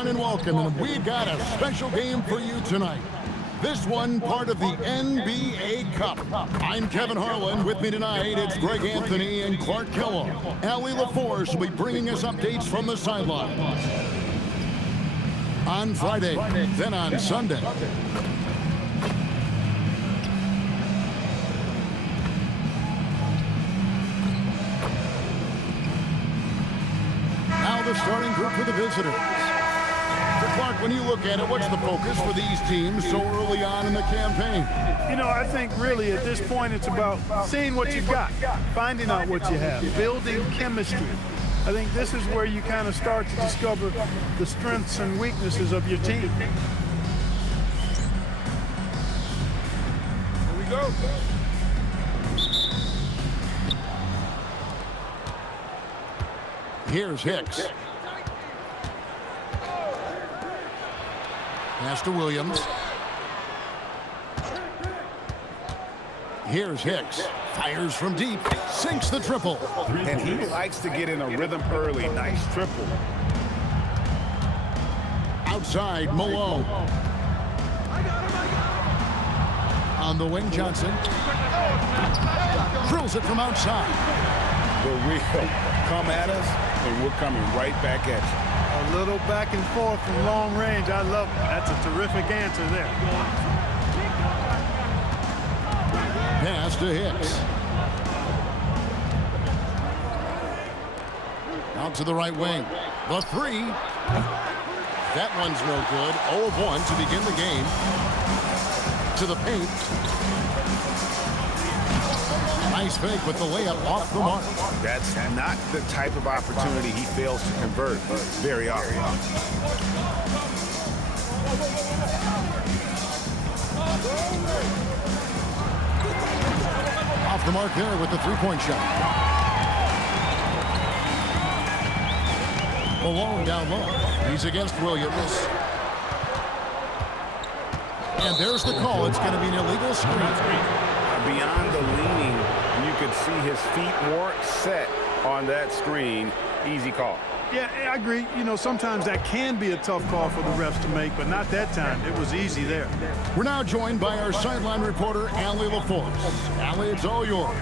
everyone, and welcome. And we've got a special game for you tonight. This one part of the NBA Cup. I'm Kevin Harlan. With me tonight, it's Greg Anthony and Clark Kellogg. Allie LaForce will be bringing us updates from the sidelines. On Friday, then on Sunday. Now the starting group for the visitors. So Clark, when you look at it, what's the focus for these teams so early on in the campaign? You know, I think really at this point it's about seeing what you've got, finding out what you have, building chemistry. I think this is where you kind of start to discover the strengths and weaknesses of your team. Here we go. Here's Hicks. Pass to Williams. Here's Hicks. Fires from deep. Sinks the triple. And he likes to get in a rhythm early. Nice triple. Outside, Malone. On the wing, Johnson. Drills it from outside. The wheel. Come at us, and we're coming right back at you. A little back and forth from long range. I love it. That's a terrific answer there. Pass to Hicks. Out to the right wing. The three. That one's no good. 0 of 1 to begin the game. To the paint. Nice fake with the layup off the mark. That's not the type of opportunity he fails to convert very often. Off the mark there with the three-point shot. Malone down low. He's against Williams. And there's the call. It's going to be an illegal screen. Beyond the leaning, you could see his feet weren't set on that screen. Easy call. Yeah, I agree. You know, sometimes that can be a tough call for the refs to make, but not that time. It was easy there. We're now joined by our sideline reporter, Allie LaForce. Allie, it's all yours.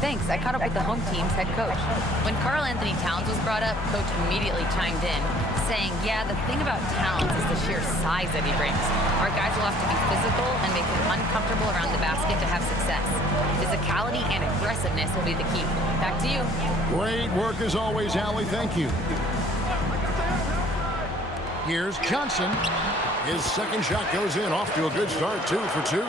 Thanks. I caught up with the home team's head coach. When Karl Anthony Towns was brought up, Coach immediately chimed in, saying, yeah, the thing about Towns is the sheer size that he brings. Our guys will have to be physical and make him uncomfortable around the basket to have success. Physicality and aggressiveness will be the key. Back to you. Great work as always, Allie. Thank you. Here's Johnson. His second shot goes in. Off to a good start, 2 for 2.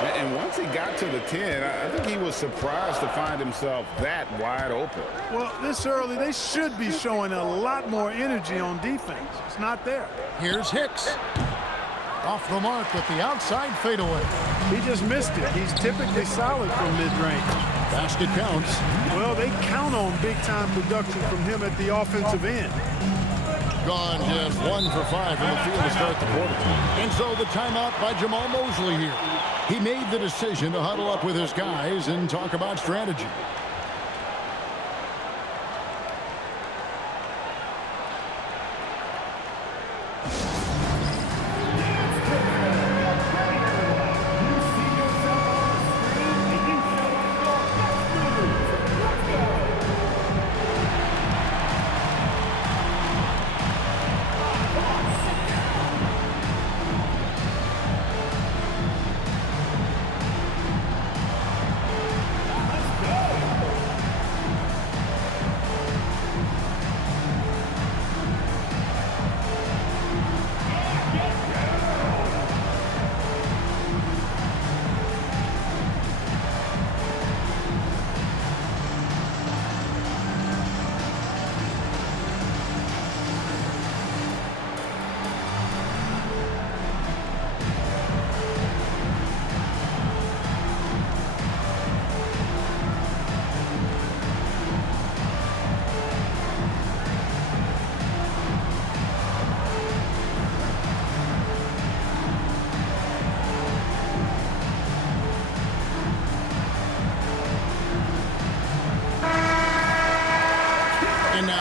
And once he got to the 10, I think he was surprised to find himself that wide open. Well, this early, they should be showing a lot more energy on defense. It's not there. Here's Hicks. Off the mark with the outside fadeaway. He just missed it. He's typically solid from mid-range. Basket counts. Well, they count on big-time production from him at the offensive end. Gone just 1 for 5 in the field to start the quarter. And so the timeout by Jamal Mosley here. He made the decision to huddle up with his guys and talk about strategy.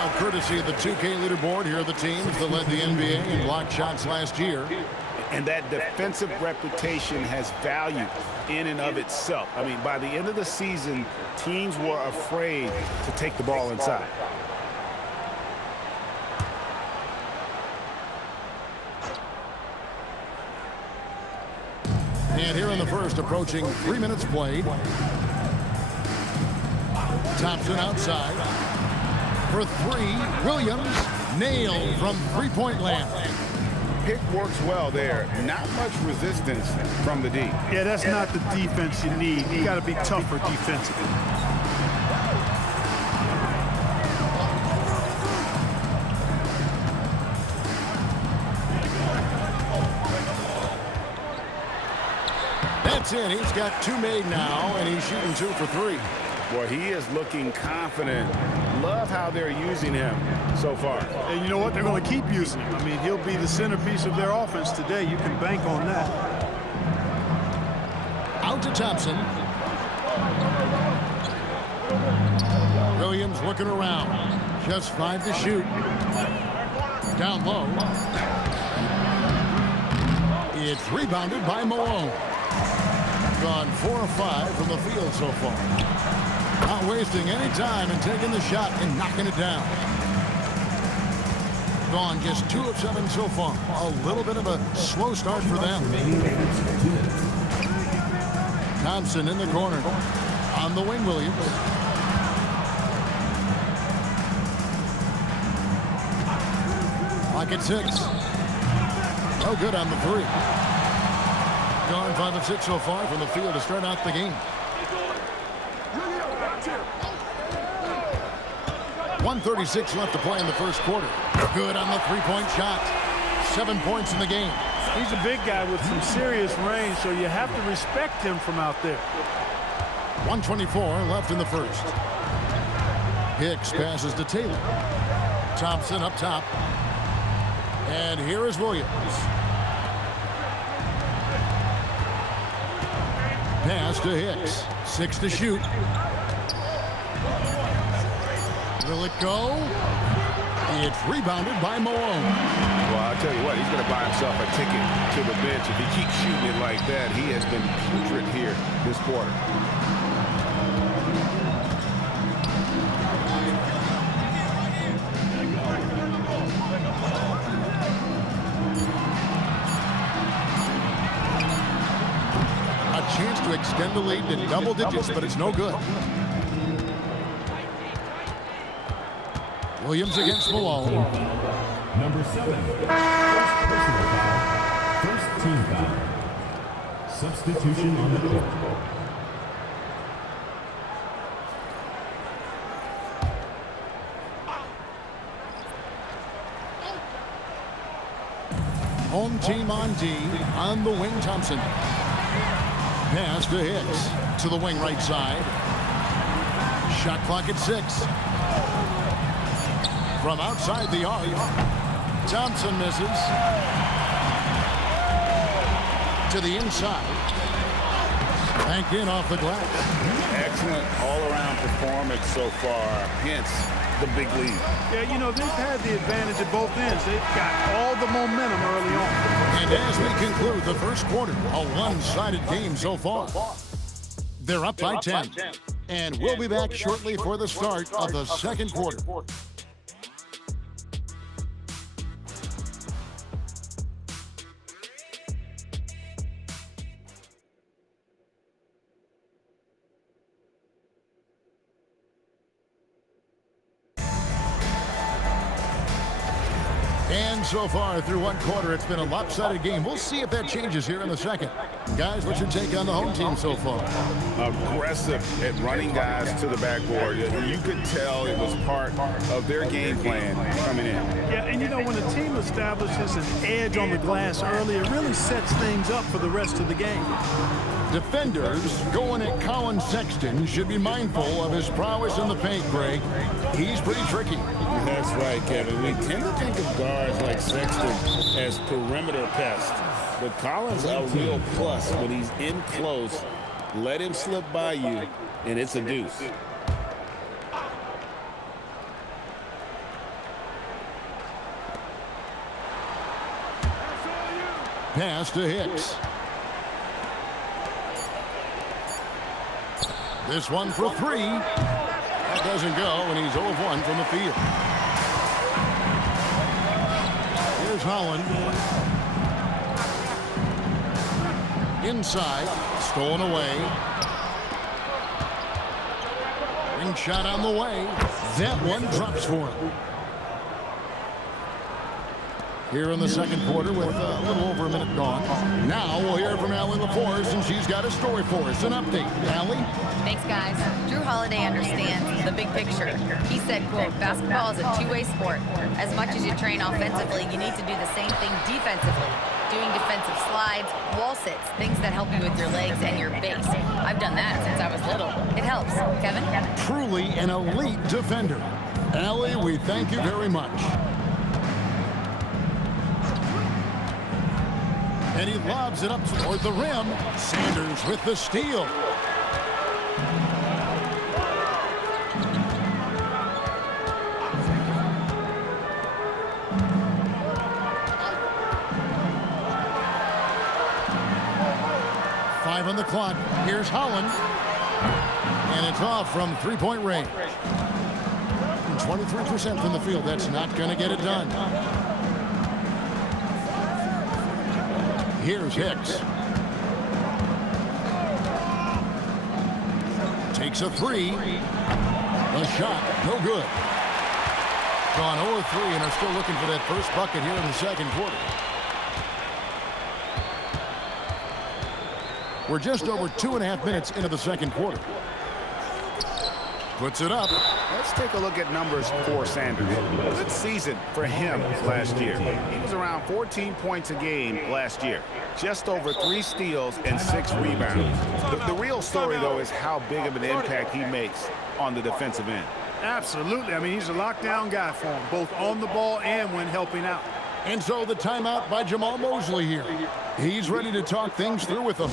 Well, courtesy of the 2K leaderboard, here are the teams that led the NBA in block shots last year. And that defensive reputation has value in and of itself. I mean, by the end of the season, teams were afraid to take the ball inside. And here in the first, approaching 3 minutes played. Thompson outside. For three, Williams nailed from three-point land. Pick works well there. Not much resistance from the D. Yeah, that's not the defense you need. You got to be tougher defensively. That's it. He's got two made now, and he's shooting 2 for 3. Boy, he is looking confident. Love how they're using him so far. And you know what? They're going to keep using him. I mean, he'll be the centerpiece of their offense today. You can bank on that. Out to Thompson. Williams looking around. Just 5 to shoot. Down low. It's rebounded by Malone. Gone 4 of 5 from the field so far. Not wasting any time and taking the shot and knocking it down. Gone just 2 of 7 so far. A little bit of a slow start for them. Thompson in the corner. On the wing, Williams. Clock at 6. No good on the 3. Gone 5 of 6 so far from the field to start out the game. 1:36 left to play in the first quarter. Good on the three-point shot. 7 points in the game. He's a big guy with some serious range, so you have to respect him from out there. 1:24 left in the first. Hicks passes to Taylor. Thompson up top. And here is Williams. Pass to Hicks. 6 to shoot. Will it go? It's rebounded by Malone. Well, I'll tell you what, he's going to buy himself a ticket to the bench. If he keeps shooting it like that, he has been putrid here this quarter. A chance to extend the lead to double digits, but it's no good. Williams against Malone. Number 7. First team foul. Substitution on the court. Home team on D. On the wing, Thompson. Pass to Hicks. To the wing right side. Shot clock at 6. From outside the arc. Thompson misses. To the inside. Banked in off the glass. Excellent all-around performance so far. Hence the big lead. Yeah, you know, they've had the advantage at both ends. They've got all the momentum early on. And as we conclude the first quarter, a one-sided game so far. They're up by 10. And we'll be back shortly for the start of the second quarter. And so far through one quarter, it's been a lopsided game. We'll see if that changes here in the second. Guys, what's your take on the home team so far? Aggressive at running guys to the backboard. You could tell it was part of their game plan coming in. Yeah, and you know, when a team establishes an edge on the glass early, it really sets things up for the rest of the game. Defenders going at Colin Sexton should be mindful of his prowess in the paint, Greg. He's pretty tricky. That's right, Kevin. We tend to think of guards like Sexton as perimeter pests, but Collins a real plus when he's in close. Let him slip by you, and it's a deuce. Pass to Hicks. This one for three. That doesn't go, and he's 0 of 1 from the field. Here's Holland. Inside. Stolen away. Ring shot on the way. That one drops for him. Here in the second quarter with a little over a minute gone. Now we'll hear from Allie LaForce, and she's got a story for us. An update. Allie? Thanks, guys. Drew Holiday understands the big picture. He said, quote, basketball is a two-way sport. As much as you train offensively, you need to do the same thing defensively. Doing defensive slides, wall sits, things that help you with your legs and your base. I've done that since I was little. It helps. Kevin? Truly an elite defender. Allie, we thank you very much. And he lobs it up toward the rim. Sanders with the steal. On the clock. Here's Holland. And it's off from three-point range. 23% from the field. That's not going to get it done. Here's Hicks. Takes a three. The shot, no good. Gone 0-3 and are still looking for that first bucket here in the second quarter. We're just over 2.5 minutes into the second quarter. Puts it up. Let's take a look at numbers for Sanders. Good season for him last year. He was around 14 points a game last year. Just over 3 steals and 6 rebounds. The real story, though, is how big of an impact he makes on the defensive end. Absolutely. I mean, he's a lockdown guy for him, both on the ball and when helping out. And so the timeout by Jamal Mosley here. He's ready to talk things through with them.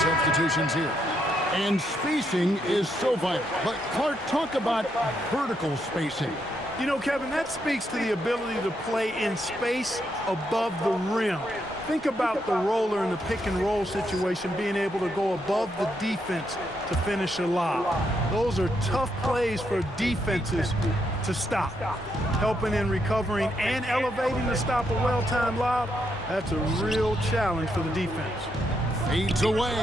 Substitutions here. And spacing is so vital. But Clark, talk about vertical spacing. You know, Kevin, that speaks to the ability to play in space above the rim. Think about the roller in the pick and roll situation being able to go above the defense to finish a lob. Those are tough plays for defenses to stop. Helping in recovering and elevating to stop a well-timed lob, that's a real challenge for the defense. Fades away.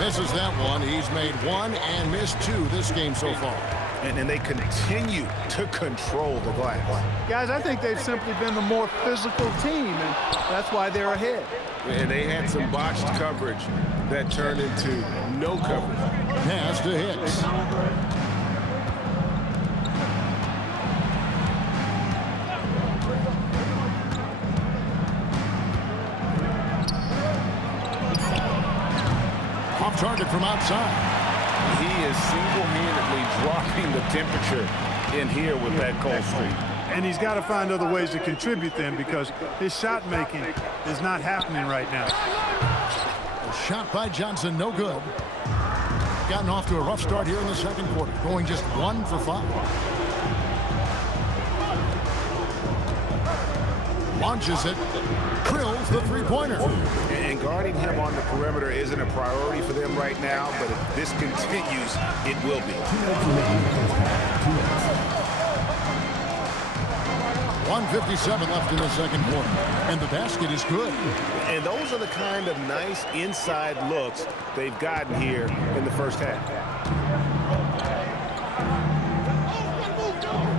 Misses that one. He's made 1 and missed 2 this game so far. And they continue to control the glass. Guys, I think they've simply been the more physical team, and that's why they're ahead. And they had some botched coverage that turned into no coverage. Pass to Hicks. Off target from outside. He is single-handedly dropping the temperature in here with that cold streak. And he's got to find other ways to contribute then, because his shot making is not happening right now. A shot by Johnson, no good. Gotten off to a rough start here in the second quarter, going just 1 for 5. Launches it. Drills the three-pointer. And guarding him on the perimeter isn't a priority for them right now, but if this continues, it will be. 1:57 left in the second quarter. And the basket is good. And those are the kind of nice inside looks they've gotten here in the first half.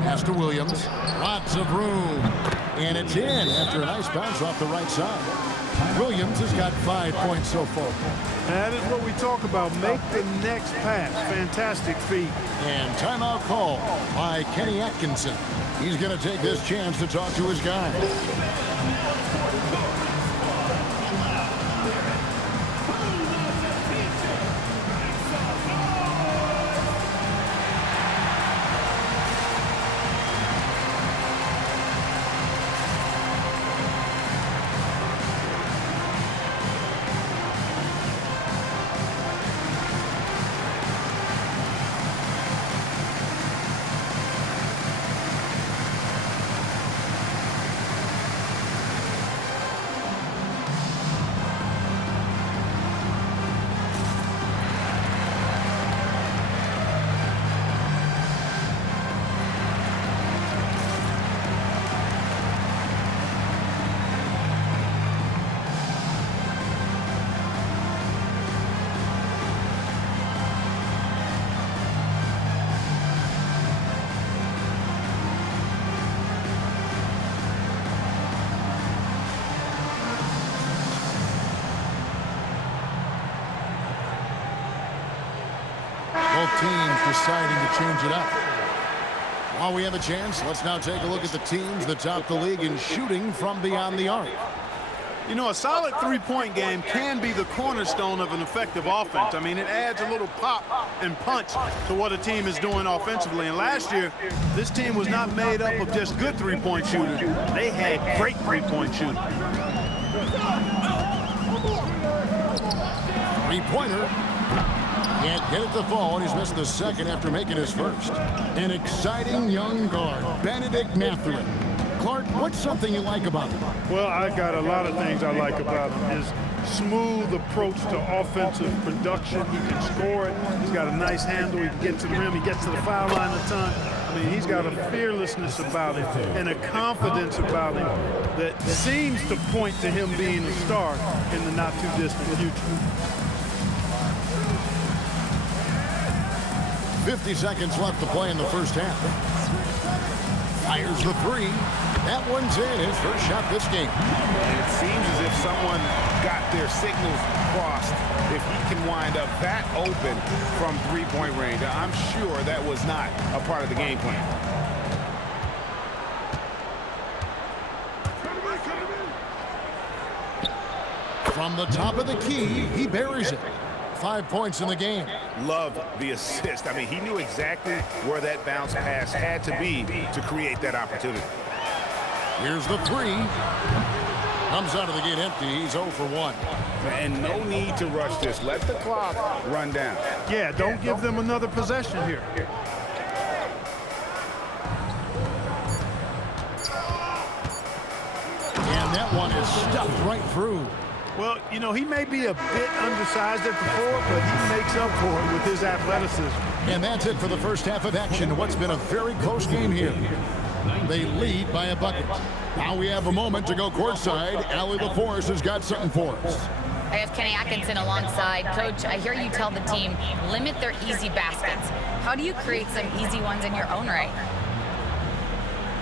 Pass to Williams. Lots of room. And it's in after a nice bounce off the right side. Williams has got 5 points so far. That is what we talk about. Make the next pass. Fantastic feat. And timeout call by Kenny Atkinson. He's going to take this chance to talk to his guy. Both teams deciding to change it up. While we have a chance, let's now take a look at the teams that top the league in shooting from beyond the arc. You know, a solid three-point game can be the cornerstone of an effective offense. I mean, it adds a little pop and punch to what a team is doing offensively. And last year, this team was not made up of just good three-point shooters. They had great three-point shooters. Three-pointer. Can't get it to fall, and he's missed the second after making his first. An exciting young guard, Benedict Mathurin. Clark, what's something you like about him? Well, I got a lot of things I like about him. His smooth approach to offensive production. He can score it. He's got a nice handle. He can get to the rim. He gets to the foul line a ton. I mean, he's got a fearlessness about him and a confidence about him that seems to point to him being a star in the not-too-distant future. 50 seconds left to play in the first half. Fires the three. That one's in. His first shot this game. And it seems as if someone got their signals crossed. If he can wind up that open from three-point range, I'm sure that was not a part of the game plan. From the top of the key, he buries it. 5 points in the game. Love the assist. I mean, he knew exactly where that bounce pass had to be to create that opportunity. Here's the three. Comes out of the gate empty. He's 0 for 1. And no need to rush this. Let the clock run down. Yeah, don't give them another possession here. And that one is stuffed right through. Well, you know, he may be a bit undersized at the floor, but he makes up for it with his athleticism. And that's it for the first half of action. What's been a very close game here. They lead by a bucket. Now we have a moment to go courtside. Allie LaForce has got something for us. I have Kenny Atkinson alongside. Coach, I hear you tell the team, limit their easy baskets. How do you create some easy ones in your own right?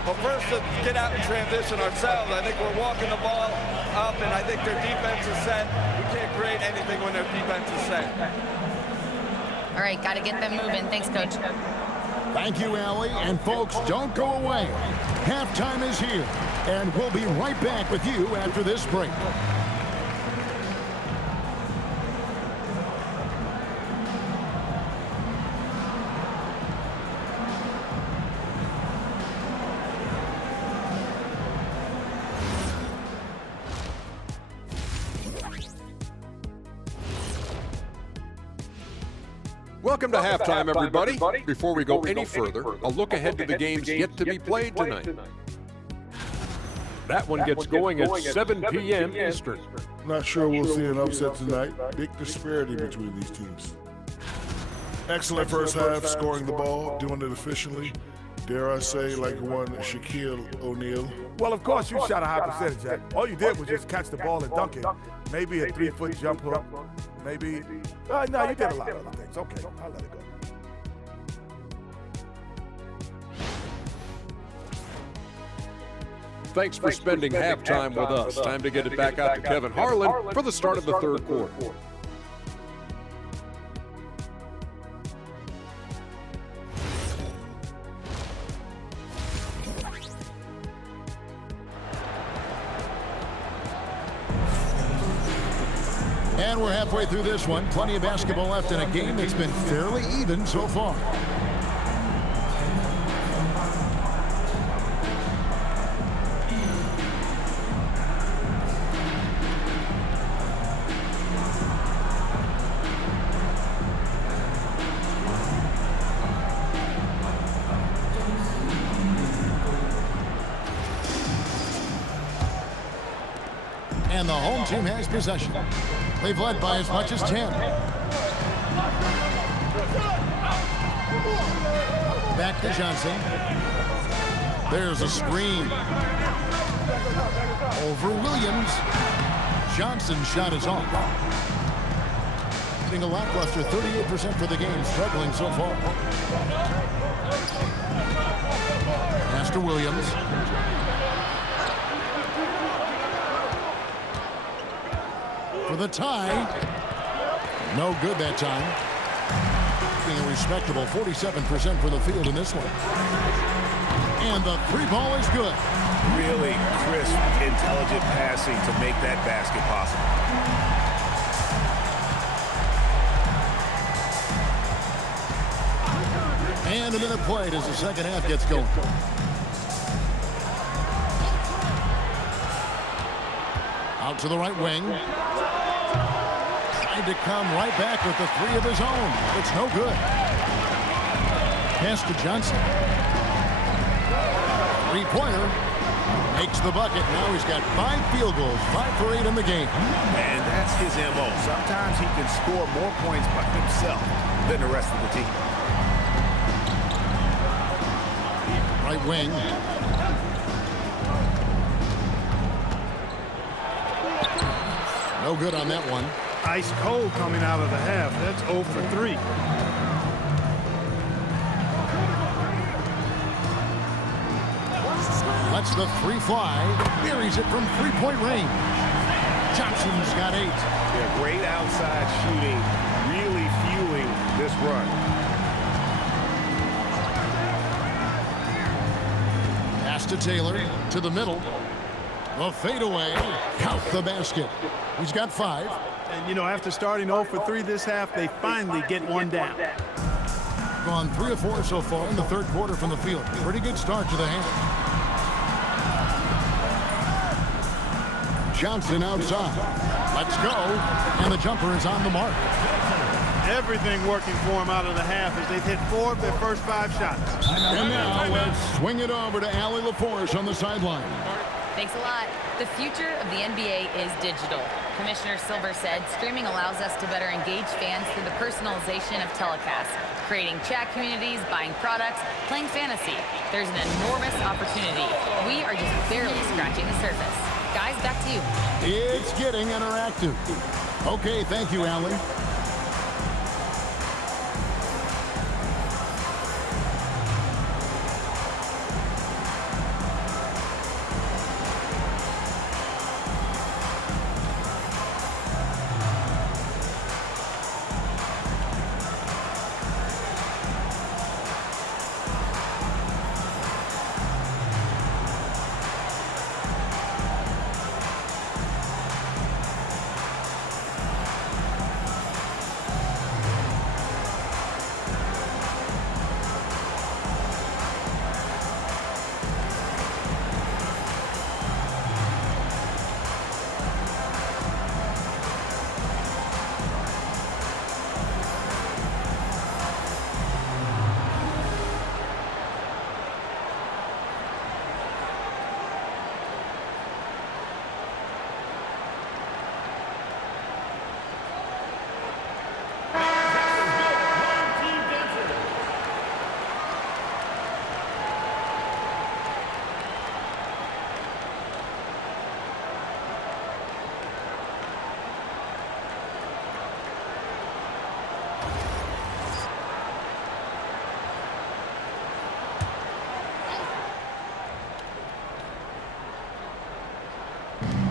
Well, first, to get out and transition ourselves. I think we're walking the ball up, and I think their defense is set. We can't create anything when their defense is set. All right, got to get them moving. Thanks, Coach. Thank you, Allie. And folks, don't go away. Halftime is here, and we'll be right back with you after this break. Welcome to halftime, everybody. Before we go any further, a look ahead to the games yet to be played tonight. That one gets going at 7 p.m. Eastern. Not sure we'll see an upset tonight. Big disparity between these teams. Excellent first half, scoring the ball, doing it efficiently. Dare I say, like one Shaquille O'Neal. Well, of course, you shot a high percentage, Jack. All you did was just catch the ball and dunk it. Maybe a 3-foot jump hook. Maybe. No, you did a lot of other things. Okay, I'll let it go. Thanks for spending halftime with us. Time to get it back out to Kevin Harlan for the start of the third quarter. And we're halfway through this one. Plenty of basketball left in a game that's been fairly even so far. And the home team has possession. They've led by as much as 10. Back to Johnson. There's a screen. Over Williams. Johnson's shot is off. Hitting a lackluster 38% for the game, struggling so far. Pass to Williams. For the tie. No good that time. Being a respectable 47% for the field in this one. And the three ball is good. Really crisp, intelligent passing to make that basket possible. And a minute played as the second half gets going. Out to the right wing. Tried to come right back with the three of his own. It's no good. Pass to Johnson. Three-pointer. Makes the bucket. Now he's got 5 field goals, 5 for 8 in the game. And that's his MO. Sometimes he can score more points by himself than the rest of the team. Right wing. No good on that one. Ice cold coming out of the half. That's 0 for 3. Lets the three fly. Buries it from three-point range. Johnson's got 8. Yeah, great outside shooting, really fueling this run. Pass to Taylor, to the middle. The fadeaway. Count the basket. He's got 5. And, you know, after starting 0 for 3 this half, they finally get one down. Gone 3 of 4 so far in the third quarter from the field. Pretty good start to the half. Johnson outside. Let's go. And the jumper is on the mark. Everything working for him out of the half as they've hit 4 of their first 5 shots. And now let's swing it over to Allie LaForce on the sideline. Thanks a lot. The future of the NBA is digital. Commissioner Silver said streaming allows us to better engage fans through the personalization of telecasts, creating chat communities, buying products, playing fantasy. There's an enormous opportunity. We are just barely scratching the surface. Guys, back to you. It's getting interactive. Okay, thank you, Allie.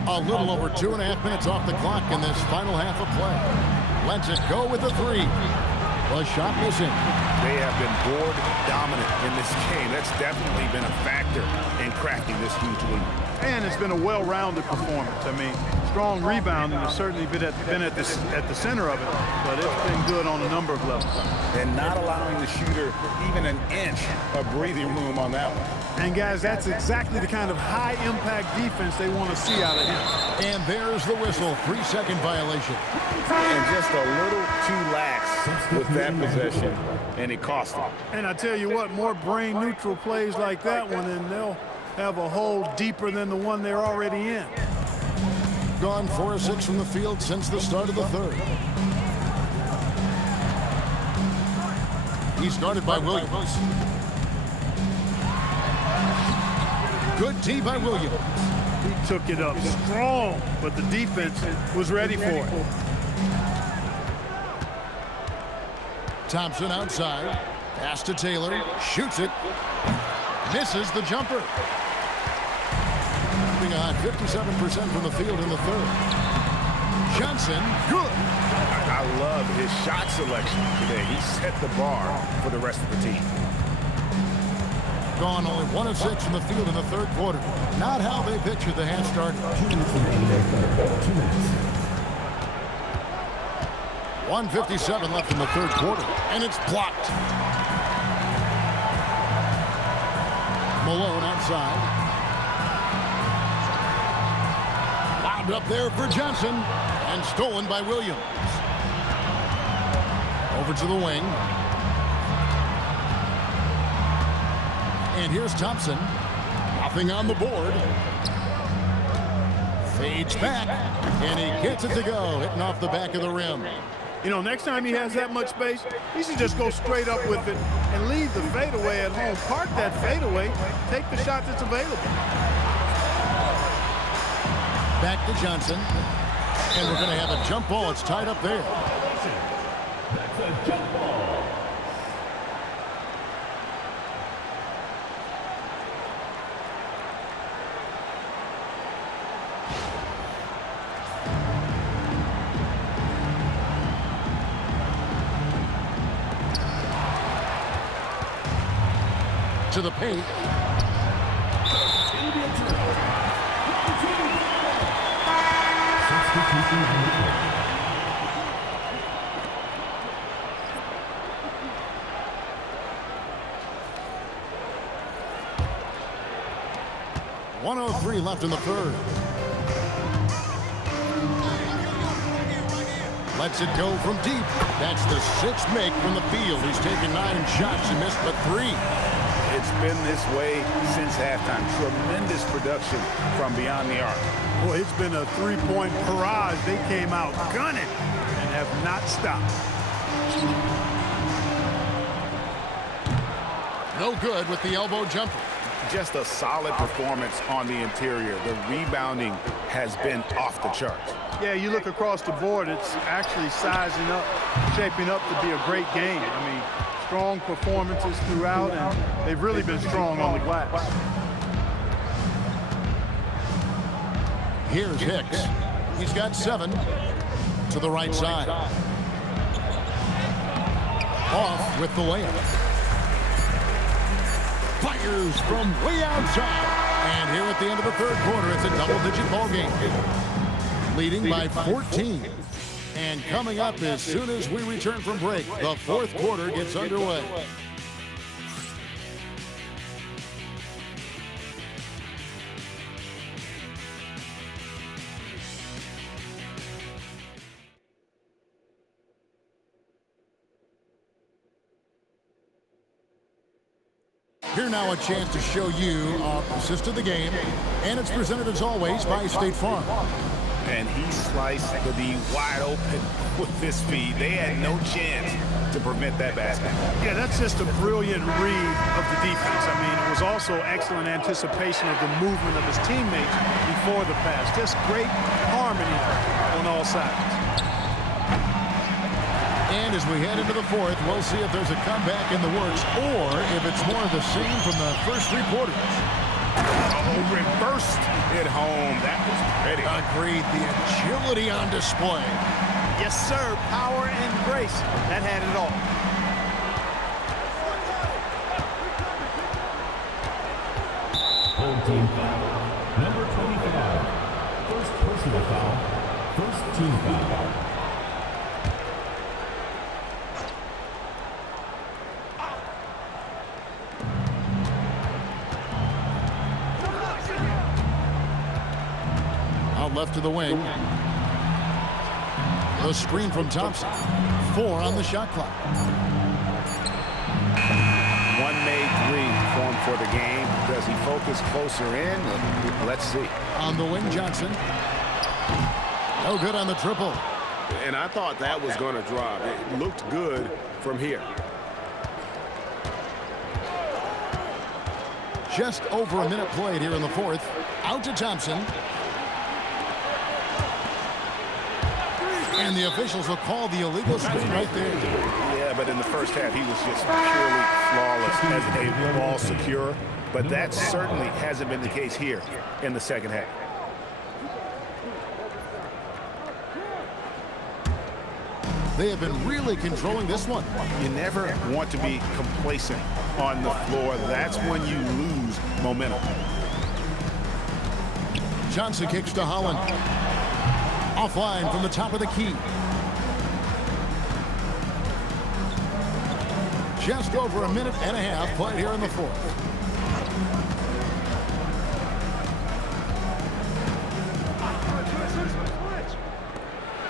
A little over 2.5 minutes off the clock in this final half of play. Lets it go with the three. The shot missing. They have been board dominant in this game. That's definitely been a factor in cracking this huge lead. And it's been a well-rounded performance. I mean, strong rebounding has certainly been at the center of it, but it's been good on a number of levels. And not allowing the shooter even an inch of breathing room on that one. And guys, that's exactly the kind of high-impact defense they want to see out of him. And there's the whistle. 3-second violation. And just a little too lax with that possession, and it cost them. And I tell you what, more brain-neutral plays like that one, and they'll have a hole deeper than the one they're already in. Gone 4 of 6 from the field since the start of the third. He's guarded by Williams. Good D by Williams. He took it up strong, but the defense was ready for it. Thompson outside. Pass to Taylor. Shoots it. Misses the jumper. Moving on 57% from the field in the third. Johnson, good. I love his shot selection today. He set the bar for the rest of the team. Gone only 1 of 6 from the field in the third quarter. Not how they pictured the half started. 1:57 left in the third quarter, and it's blocked. Malone outside. Wound up there for Johnson, and stolen by Williams. Over to the wing. And here's Thompson. Nothing on the board. Fades back, and he gets it to go, hitting off the back of the rim. You know, next time he has that much space, he should just go straight up with it and leave the fadeaway at home. Park that fadeaway, take the shot that's available. Back to Johnson, and we're going to have a jump ball. It's tied up there. That's a jump ball. To the paint. Substitution on the court. .103 left in the third. Lets it go from deep. That's the 6th make from the field. He's taken 9 shots. He missed but 3. It's been this way since halftime. Tremendous production from beyond the arc. Boy, it's been a three-point barrage. They came out gunning and have not stopped. No good with the elbow jumper. Just a solid performance on the interior. The rebounding has been off the charts. Yeah, you look across the board, it's actually sizing up, shaping up to be a great game. I mean, strong performances throughout, and they've really been strong on the glass. Here's Hicks. He's got 7 to the right side. Off with the layup. Fires from way outside. And here at the end of the third quarter, it's a double-digit ball game. Leading by 14. And coming up as soon as we return from break, the fourth quarter gets underway. Here now a chance to show you our assist of the game, and it's presented as always by State Farm. And he sliced the D wide open with this feed. They had no chance to prevent that basket. Yeah, that's just a brilliant read of the defense. I mean, it was also excellent anticipation of the movement of his teammates before the pass. Just great harmony on all sides. And as we head into the fourth, we'll see if there's a comeback in the works or if it's more of the same from the first 3 quarters. Oh, reversed it home. That was pretty. Agreed. The agility on display. Yes, sir. Power and grace. That had it all. Home team foul. Number 25. First personal foul. First team foul. Out left to the wing. The screen from Thompson. 4 on the shot clock. One made three formed for the game. Does he focus closer in? Let's see. On the wing, Johnson. No good on the triple. And I thought that was going to drop. It looked good from here. Just over a minute played here in the fourth. Out to Thompson. And the officials will call the illegal screen right there. Yeah, but in the first half, he was just purely flawless as a ball secure. But that certainly hasn't been the case here in the second half. They have been really controlling this one. You never want to be complacent on the floor. That's when you lose momentum. Johnson kicks to Holland. Offline from the top of the key. Just over a minute and a half played here in the fourth.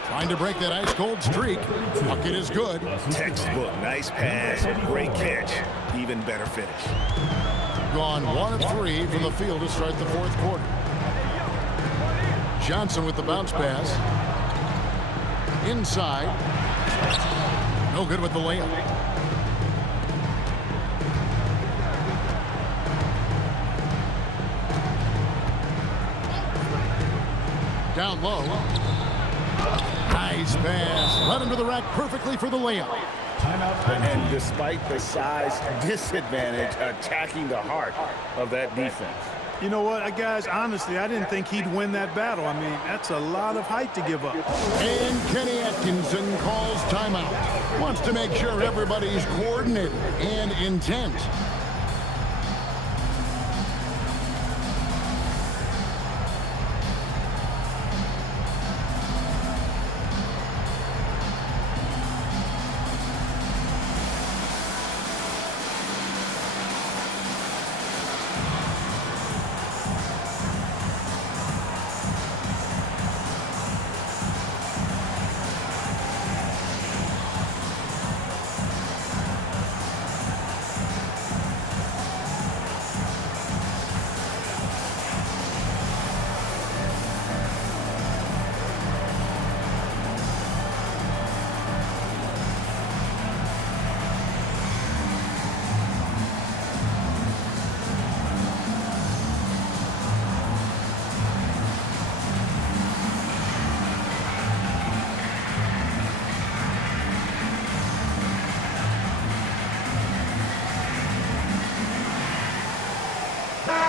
Trying to break that ice-cold streak. Bucket is good. Textbook, nice pass, great catch, even better finish. Gone 1 of 3 from the field to start the fourth quarter. Johnson with the bounce pass. Inside. No good with the layup. Down low. Nice pass. Led into the rack perfectly for the layup. And despite the size disadvantage, attacking the heart of that defense. You know what, guys, honestly, I didn't think he'd win that battle. I mean, that's a lot of height to give up. And Kenny Atkinson calls timeout. Wants to make sure everybody's coordinated and intent.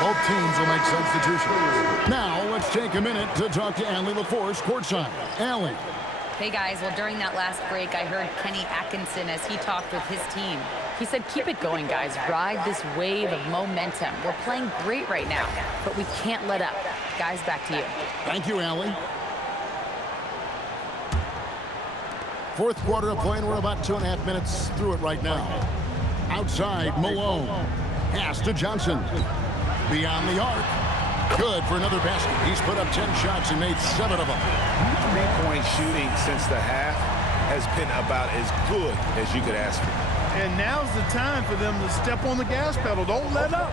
Both teams will make substitutions. Now, let's take a minute to talk to Allie LaForce courtside. Allie. Hey, guys. Well, during that last break, I heard Kenny Atkinson as he talked with his team. He said, keep it going, guys. Ride this wave of momentum. We're playing great right now, but we can't let up. Guys, back to you. Thank you, Allie. Fourth quarter of play, and we're about 2.5 minutes through it right now. Outside, Malone. Pass to Johnson. Beyond the arc. Good for another basket. He's put up 10 shots and made 7 of them. Three-point shooting since the half has been about as good as you could ask for. And now's the time for them to step on the gas pedal. Don't let up.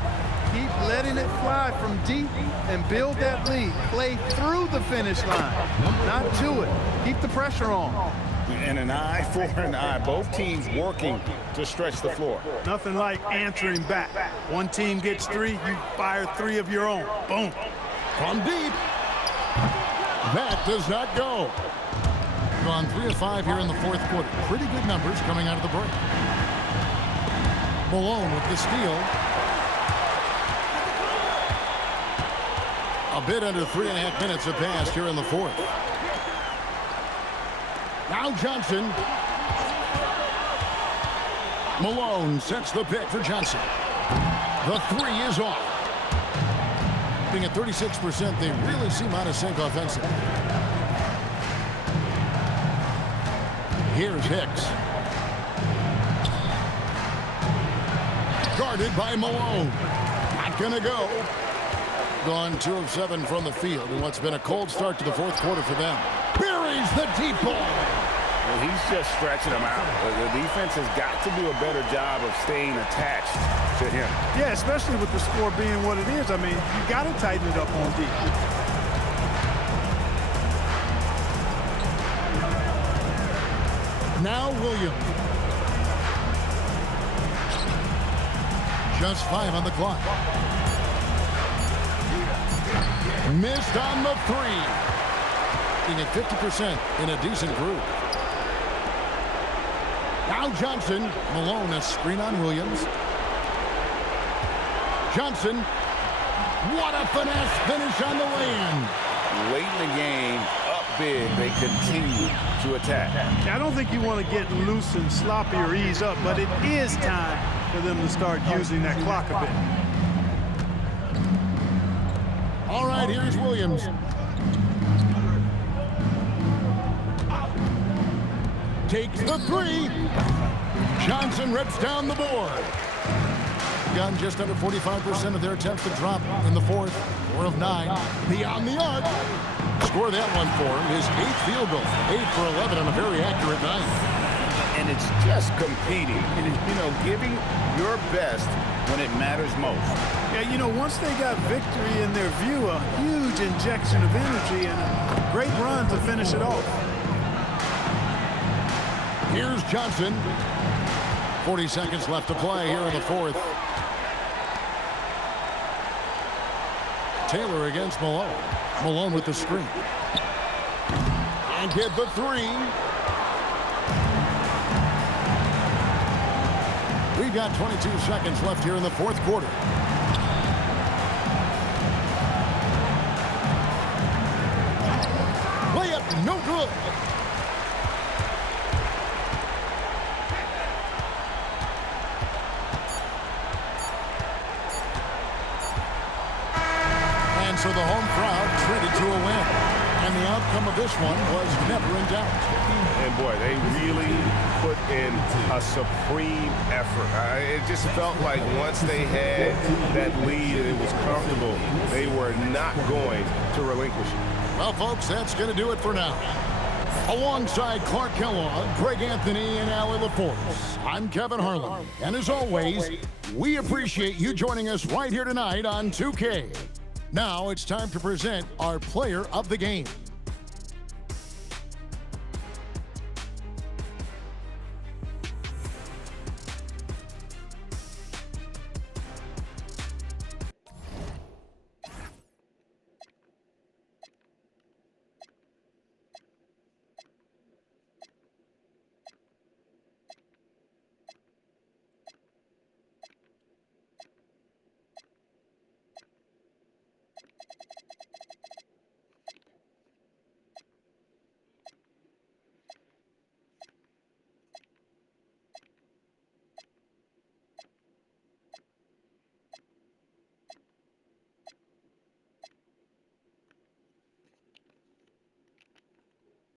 Keep letting it fly from deep and build that lead. Play through the finish line, not to it. Keep the pressure on. And an eye for an eye. Both teams working to stretch the floor. Nothing like answering back. One team gets 3, you fire 3 of your own. Boom. From deep. That does not go. Gone 3 of 5 here in the fourth quarter. Pretty good numbers coming out of the break. Malone with the steal. A bit under 3.5 minutes have passed here in the fourth. Now Johnson. Malone sets the pick for Johnson. The three is off. Being at 36%, they really seem out of sync offensively. Here's Hicks. Guarded by Malone. Not gonna go. Gone 2 of 7 from the field in what's been a cold start to the fourth quarter for them. Buries the deep ball. Well, he's just stretching them out. The defense has got to do a better job of staying attached to him. Yeah, especially with the score being what it is. I mean, you got to tighten it up on D. Now Williams. Just 5 on the clock. Missed on the three. Being at 50% in a decent group. Now Johnson. Malone, a screen on Williams. Johnson. What a finesse finish on the lay-in. Late in the game, up big, they continue to attack. I don't think you want to get loose and sloppy or ease up, but it is time for them to start using that clock a bit. All right, here's Williams. Takes the three. Johnson rips down the board. Gun just under 45% of their attempts to drop in the fourth. 4 of 9. Beyond the arc. Score that one for him. His 8th field goal. 8 for 11 on a very accurate night. And it's just competing. And it's, giving your best when it matters most. Yeah, once they got victory in their view, a huge injection of energy and a great run to finish it off. Here's Johnson. 40 seconds left to play here in the fourth. Taylor against Malone. Malone with the screen. And get the three. We've got 22 seconds left here in the fourth quarter. Layup, no good. And so the home crowd treated to a win. And the outcome of this one was never in doubt. And boy, they really put in a supreme effort. It just felt like once they had that lead and it was comfortable, they were not going to relinquish it. Well, folks, that's going to do it for now. Alongside Clark Kellogg, Greg Anthony, and Allie LaForce, I'm Kevin Harlan. And as always, we appreciate you joining us right here tonight on 2K. Now it's time to present our player of the game.